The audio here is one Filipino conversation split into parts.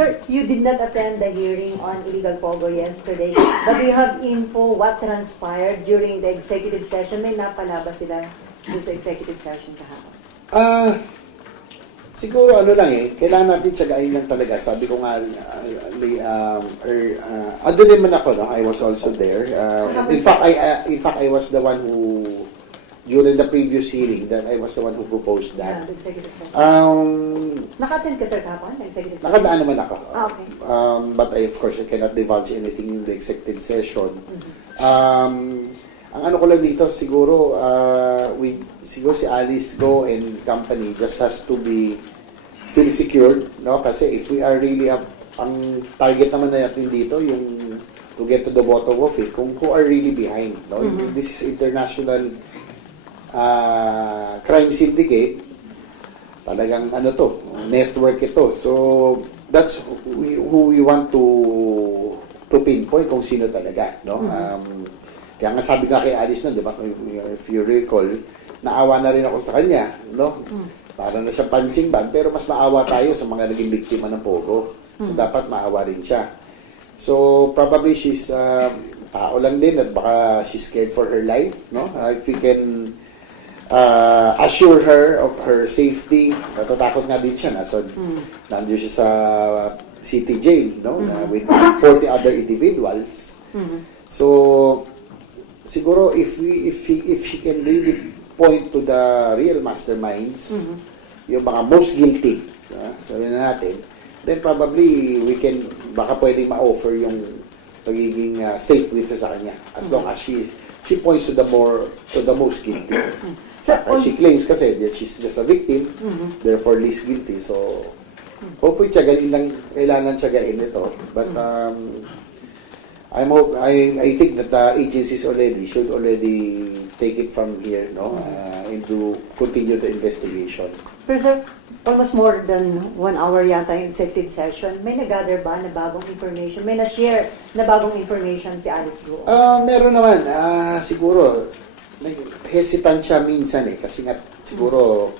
Sir, you did not attend the hearing on illegal pogo yesterday, but you have info what transpired during the executive session? May napalabas sila dun sa executive session kahapon. Ah, siguro ano lang eh, kailangan natin tsagain lang talaga. Sabi ko nga, uh, may, um, er, uh, ando din man ako, no? I was also there. Uh, in fact, I, uh, in fact, I was the one who, during the previous hearing, that I was the one who proposed Yeah, that. executive session. Um, Naka-attend ka, sir, kahapon? The executive session? nakadaan naman ako. Ah, okay. Um, but I, of course, I cannot divulge anything in the executive session. Mhm. Um, ang ano ko lang dito, siguro, uh, we, siguro si Alice Go and company just has to be feel secured, no? Kasi if we are really up, ang target naman natin dito, yung to get to the bottom of it, kung who are really behind, no? Mhm. This is international uh, crime syndicate, talagang ano to, network ito. So, that's who we, who we want to to pinpoint kung sino talaga, no? Mhm. Um, kaya nga sabi nga kay Alice nun, di ba, if, you recall, naawa na rin ako sa kanya, no? Mm. Para na siya punching bag, pero mas maawa tayo sa mga naging biktima ng pogo. So, Mhm. dapat maawa rin siya. So, probably she's uh, tao lang din at baka she's scared for her life, no? Uh, if we can uh, assure her of her safety, natatakot nga din siya, nasa, Mm. nandiyo siya sa city jail, no? Na Mhm. with 40 other individuals. Mhm. So, siguro if we if he, if she can really point to the real masterminds, Mhm. yung mga most guilty, uh, sabihin na natin, then probably we can, baka pwedeng ma-offer yung pagiging uh, state witness sa kanya as long as she she points to the more to the most guilty. So, As she claims kasi that she's just a victim, Mhm. therefore least guilty. So, hopefully tiyagain lang, kailangan tiyagain ito. But, um, I'm hope, I, I think that the agencies already should already take it from here, no? Uh, and to continue the investigation. Pero sir, almost more than one hour yata yung executive session. May nag-gather ba na bagong information? May na-share na bagong information si Alice Guo? Ah, meron naman. Ah, siguro, hesitant siya minsan eh. Kasi nga, siguro,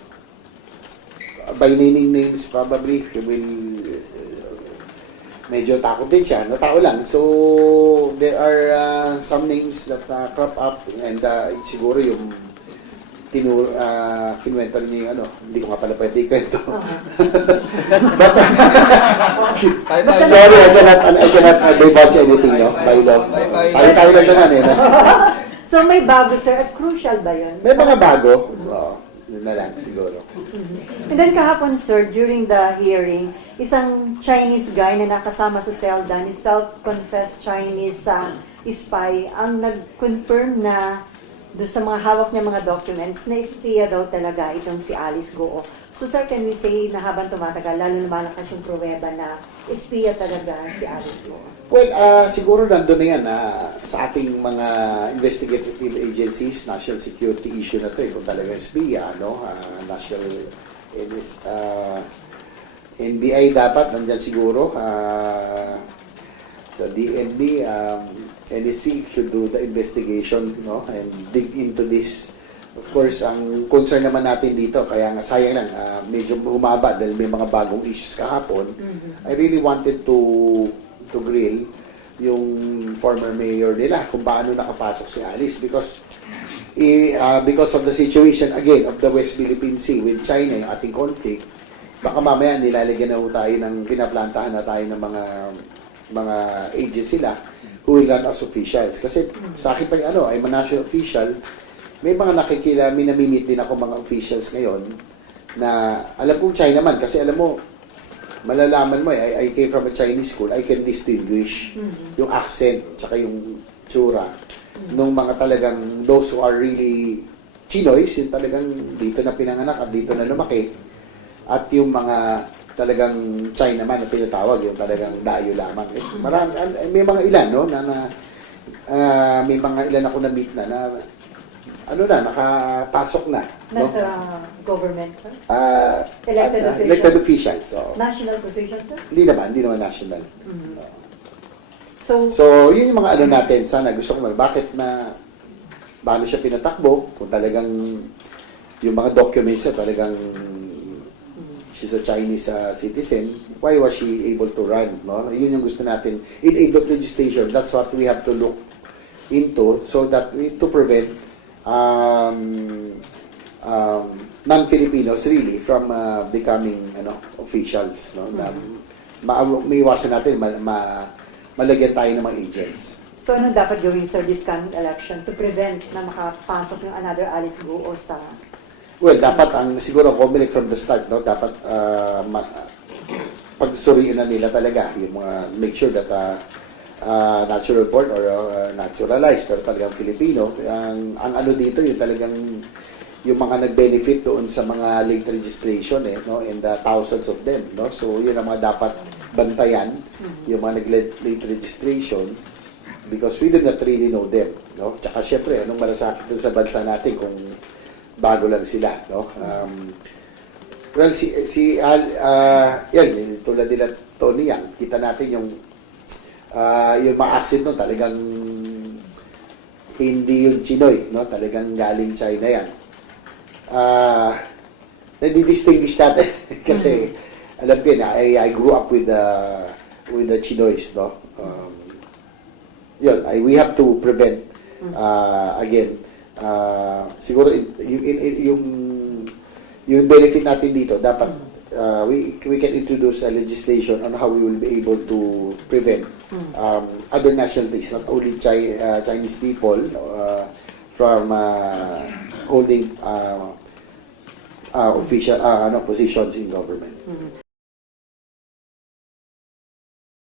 by naming names, probably, he will, uh, medyo takot din siya. No, tao lang. So, there are uh, some names that uh, crop up and uh, siguro yung tinu uh, kinuwento niya yung ano, hindi ko nga pala pwede ikwento. But, sorry, I cannot, I cannot divulge anything, no? By law. Bye-bye. Tayo-tayo lang naman eh, no? So may bago sir at crucial ba yun? May mga bago. Oo, yun na lang siguro. And then kahapon sir, during the hearing, isang Chinese guy na nakasama sa selda ni self-confessed Chinese uh, spy ang nag-confirm na do sa mga hawak niya mga documents na espiya daw talaga itong si Alice Goo. So sir, can we say na habang tumatagal, lalo lumalakas yung pruweba na espiya talaga si Alice Goo? Well, ah, siguro nandun na yan ah, sa ating mga investigative agencies, national security issue na to eh, kung talagang SBIA, ano, ah, national NS, ah, NBI dapat nandyan siguro, ah, sa DNB, um, NSC should do the investigation, no, and dig into this. Of course, ang concern naman natin dito, kaya nga sayang lang, ah, medyo humaba dahil may mga bagong issues kahapon. I really wanted to to grill yung former mayor nila kung paano nakapasok si Alice because i, ah, because of the situation again of the West Philippine Sea with China yung ating conflict baka mamaya nilalagyan na tayo ng pinaplantahan na tayo ng mga mga agents sila who will run as officials. Kasi sa akin pa ano I'm a national official. May mga nakikila may namimit din ako mga officials ngayon na alam kong China man. Kasi alam mo malalaman mo eh, I, I came from a Chinese school, I can distinguish Mhm. yung accent, tsaka yung tsura nung mga talagang those who are really Chinoys, yung talagang dito na pinanganak at dito na lumaki, at yung mga talagang Chinaman na pinatawag, yung talagang dayo lamang. Eh, marami, an- may mga ilan, no, na, na ah, may mga ilan ako na-meet na, na ano na, nakapasok na. No? Nasa government sir? Ah, Elected ah, officials. Elected officials, so. National position sir? Hindi naman, hindi naman national. Mhm. So, So, yun yung mga ano natin. Sana gusto ko mag, bakit na, paano siya pinatakbo? Kung talagang, yung mga documents na talagang, she's a Chinese uh, citizen, why was she able to run? No? Yun yung gusto natin. In aid of legislation, that's what we have to look into so that we, to prevent um, um, non-Filipinos really from uh, becoming ano officials no na ma- maiwasan natin ma, ma- malagyan tayo ng mga agents So ano dapat gawin sir this coming election to prevent na makapasok yung another Alice Go o sa well dapat ang siguro combinate from the start no? Dapat uh, ma- pagsuriin na nila talaga yung mga make sure that uh, uh, natural born or uh, naturalized. Pero talagang Filipino ang ang ano dito yung talagang yung mga nag-benefit doon sa mga late registration eh no? And uh, thousands of them no? So yun ang mga dapat bantayan yung mga nag-late late registration because we do not really know them no? Tsaka syempre anong malasakit sa bansa natin kung bago lang sila no? Um, well si si Al ah, yan tulad nila Tony yan kita natin yung ah, yung accent no talagang hindi yung Chinoy no? Talagang galing China yan. Ah nadi-distinguish natin kasi alam ko na I, I grew up with the with the Chinoys no? Um, yun I, we have to prevent uh, again uh, siguro yung, yung yung benefit natin dito dapat uh, we we can introduce a legislation on how we will be able to prevent um, other nationalities not only Chi- uh, Chinese people uh, from uh, holding uh, uh, official uh, ano positions in government